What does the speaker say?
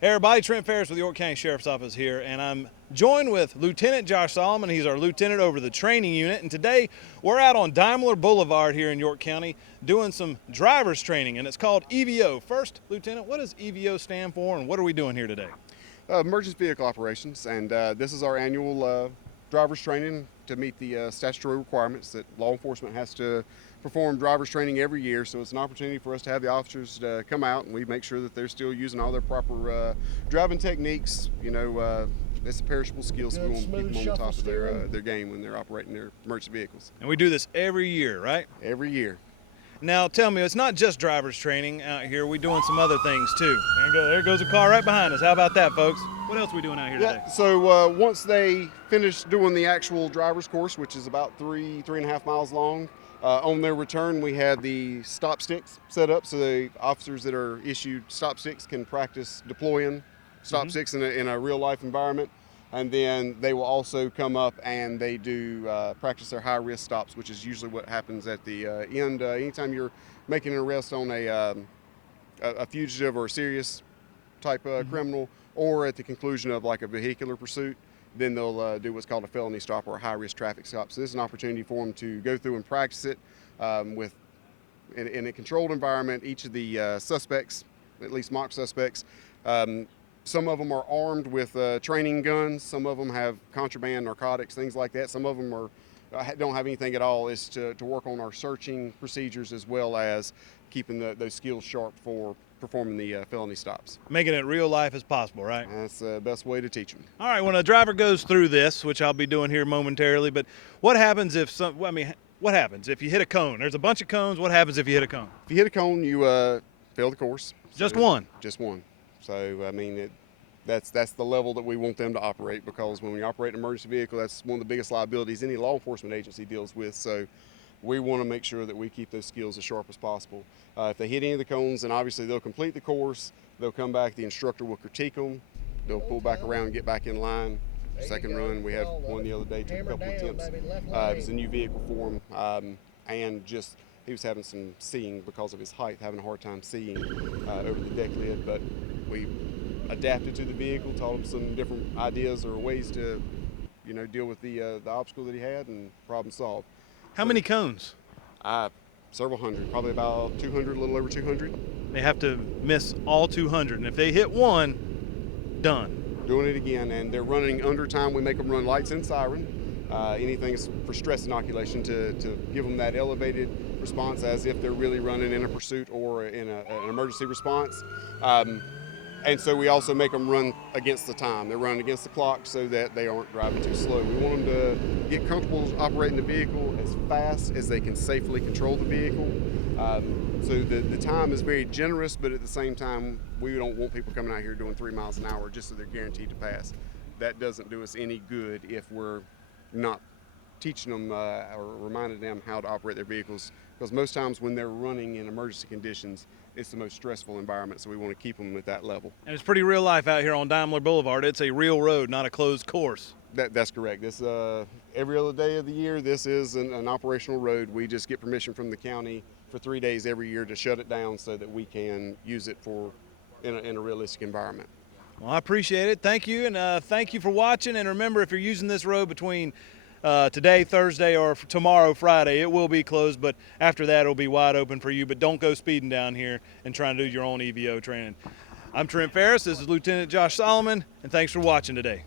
Hey everybody, Trent Ferris with the York County Sheriff's Office here, and I'm joined with Lieutenant Josh Solomon. He's our lieutenant over the training unit, and today we're out on Daimler Blvd here in York County doing some driver's training, and it's called EVO. First, Lieutenant, what does EVO stand for, and what are we doing here today? Emergency vehicle operations, and this is our annual driver's training to meet the statutory requirements that law enforcement has to perform driver's training every year. So it's an opportunity for us to have the officers come out, and we make sure that they're still using all their proper driving techniques. You know, it's a perishable skill, so we want to keep them on top of their game when they're operating their emergency vehicles. And we do this every year, right? Every year. Now tell me, it's not just driver's training out here. We're doing some other things too. There goes a car right behind us. How about that, folks? What else are we doing out here today? So once they finish doing the actual driver's course, which is about 3.5 miles long, on their return, we have the stop sticks set up so the officers that are issued stop sticks can practice deploying stop sticks in a real life environment. And then they will also come up and they do practice their high-risk stops, which is usually what happens at the end. Anytime you're making an arrest on a fugitive or a serious type criminal, or at the conclusion of like a vehicular pursuit, then they'll do what's called a felony stop or a high-risk traffic stop. So this is an opportunity for them to go through and practice it in a controlled environment. Each of the suspects, at least mock suspects, some of them are armed with training guns. Some of them have contraband, narcotics, things like that. Some of them don't have anything at all. It's to work on our searching procedures as well as keeping those skills sharp for performing the felony stops. Making it real life as possible, right? That's the best way to teach them. All right, when a driver goes through this, which I'll be doing here momentarily, but what happens if what happens if you hit a cone? There's a bunch of cones. What happens if you hit a cone? If you hit a cone, you fail the course. Just one? Just one. So, I mean, that's the level that we want them to operate, because when we operate an emergency vehicle, that's one of the biggest liabilities any law enforcement agency deals with. So we want to make sure that we keep those skills as sharp as possible. If they hit any of the cones, then obviously they'll complete the course. They'll come back. The instructor will critique them. They'll pull back around and get back in line. Second run, we had one the other day, took a couple attempts. It was a new vehicle for him, and just he was having some seeing because of his height, having a hard time seeing over the deck lid. But we adapted to the vehicle, taught him some different ideas or ways to, deal with the obstacle that he had, and problem solved. How many cones? Several hundred, probably about 200, a little over 200. They have to miss all 200, and if they hit one, done. Doing it again, and they're running under time. We make them run lights and siren. Anything is for stress inoculation to give them that elevated response as if they're really running in a pursuit or in an emergency response. And so we also make them run against the time. They're running against the clock so that they aren't driving too slow. We want them to get comfortable operating the vehicle as fast as they can safely control the vehicle. So the time is very generous, but at the same time, we don't want people coming out here doing 3 miles an hour just so they're guaranteed to pass. That doesn't do us any good if we're not teaching them or reminding them how to operate their vehicles, because most times when they're running in emergency conditions, it's the most stressful environment, so we want to keep them at that level. And it's pretty real life out here on Daimler Blvd. It's a real road, not a closed course. That's correct. This every other day of the year, this is an operational road. We just get permission from the county for 3 days every year to shut it down so that we can use it in a realistic environment. Well, I appreciate it. Thank you, and thank you for watching. And remember, if you're using this road between today, Thursday, or tomorrow, Friday, it will be closed, but after that, it'll be wide open for you. But don't go speeding down here and trying to do your own EVO training. I'm Trent Ferris. This is Lieutenant Josh Solomon, and thanks for watching today.